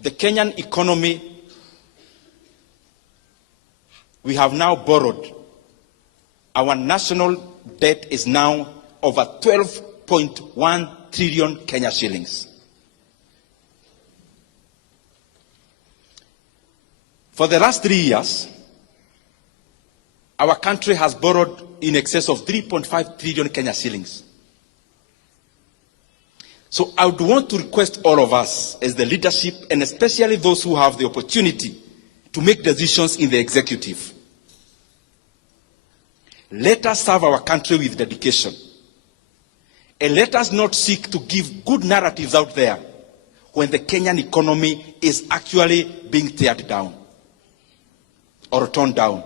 the Kenyan economy, we have now borrowed. Our national debt is now over 12.1 trillion Kenya shillings. For the last 3 years, our country has borrowed in excess of 3.5 trillion Kenya shillings. So I would want to request all of us as the leadership, and especially those who have the opportunity to make decisions in the executive, let us serve our country with dedication. And let us not seek to give good narratives out there when the Kenyan economy is actually being teared down or torn down.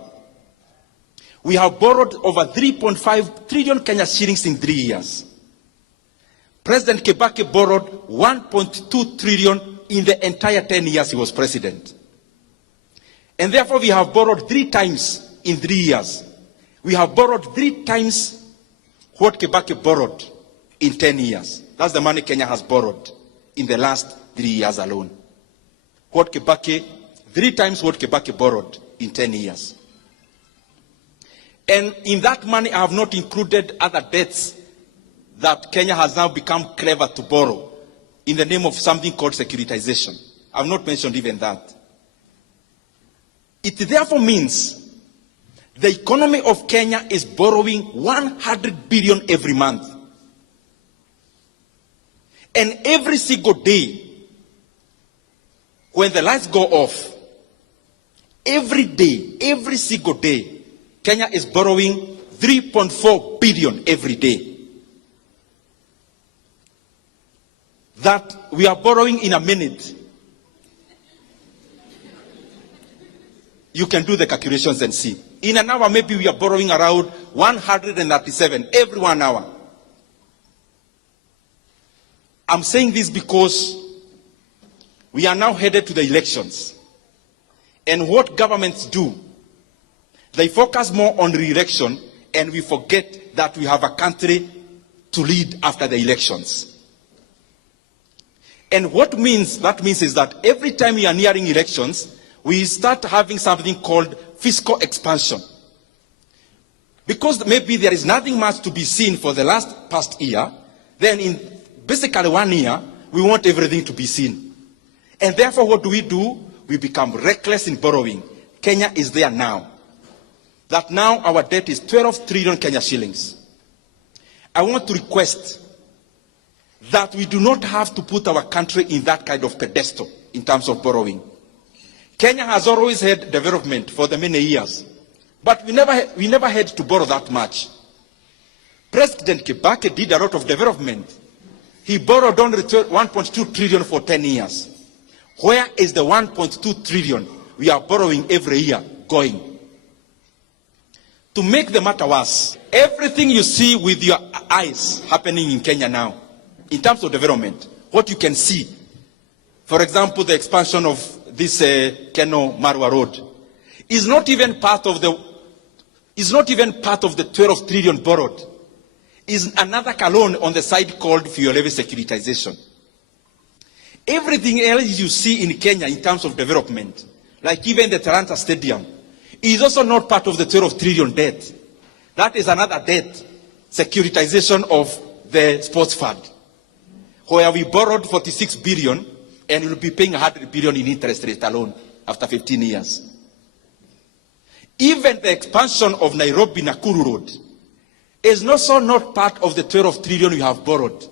We have borrowed over 3.5 trillion Kenya shillings in 3 years. President Kibaki borrowed 1.2 trillion in the entire 10 years he was president. And therefore we have borrowed 3 times in 3 years. We have borrowed 3 times what Kibaki borrowed in 10 years. That's the money Kenya has borrowed in the last 3 years alone. 3 times what Kibaki borrowed in 10 years. And in that money, I have not included other debts that Kenya has now become clever to borrow in the name of something called securitization. I have not mentioned even that. It therefore means the economy of Kenya is borrowing 100 billion every month. And every single day, when the lights go off, every day, every single day, Kenya is borrowing 3.4 billion every day. That we are borrowing in a minute. You can do the calculations and see. In an hour, maybe we are borrowing around 137 every 1 hour. I'm saying this because we are now headed to the elections. And what governments do, they focus more on re-election, and we forget that we have a country to lead after the elections. And what that means is that every time we are nearing elections, we start having something called fiscal expansion. Because maybe there is nothing much to be seen for the past year, then in basically 1 year, we want everything to be seen. And therefore, what do? We become reckless in borrowing. Kenya is there now. That now our debt is 12 trillion Kenya shillings. I want to request that we do not have to put our country in that kind of pedestal in terms of borrowing. Kenya has always had development for the many years, but we never had to borrow that much. President Kibaki did a lot of development. He borrowed only 1.2 trillion for 10 years. Where is the 1.2 trillion we are borrowing every year going? To make the matter worse, everything you see with your eyes happening in Kenya now, in terms of development, what you can see, for example, the expansion of this Keno-Marwa Road, is not even part of the 12 trillion borrowed. Is another column on the side called Fuel Levy securitization. Everything else you see in Kenya in terms of development, like even the Talanta Stadium, is also not part of the 12 trillion debt. That is another debt, securitization of the sports fund, where we borrowed 46 billion and will be paying 100 billion in interest rate alone after 15 years. Even the expansion of Nairobi-Nakuru Road is also not part of the 12 trillion we have borrowed.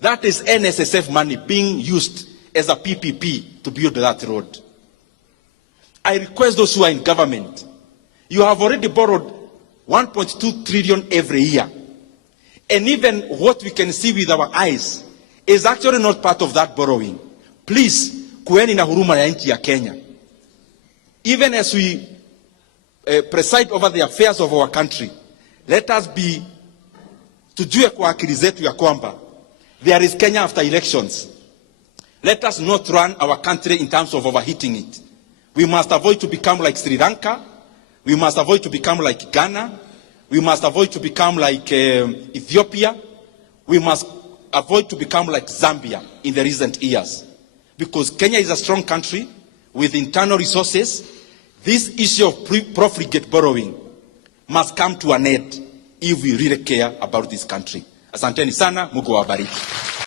That is NSSF money being used as a PPP to build that road. I request those who are in government, you have already borrowed 1.2 trillion every year. And even what we can see with our eyes is actually not part of that borrowing. Please, kueni na huruma ya nchi ya Kenya. Even as we preside over the affairs of our country, let us be, tujue kwa akili zetu ya kwamba there is Kenya after elections. Let us not run our country in terms of overheating it. We must avoid to become like Sri Lanka. We must avoid to become like Ghana. We must avoid to become like Ethiopia. We must avoid to become like Zambia in the recent years. because Kenya is a strong country with internal resources. This issue of profligate borrowing must come to an end if we really care about this country. Asanteni sana, Mungu awabariki.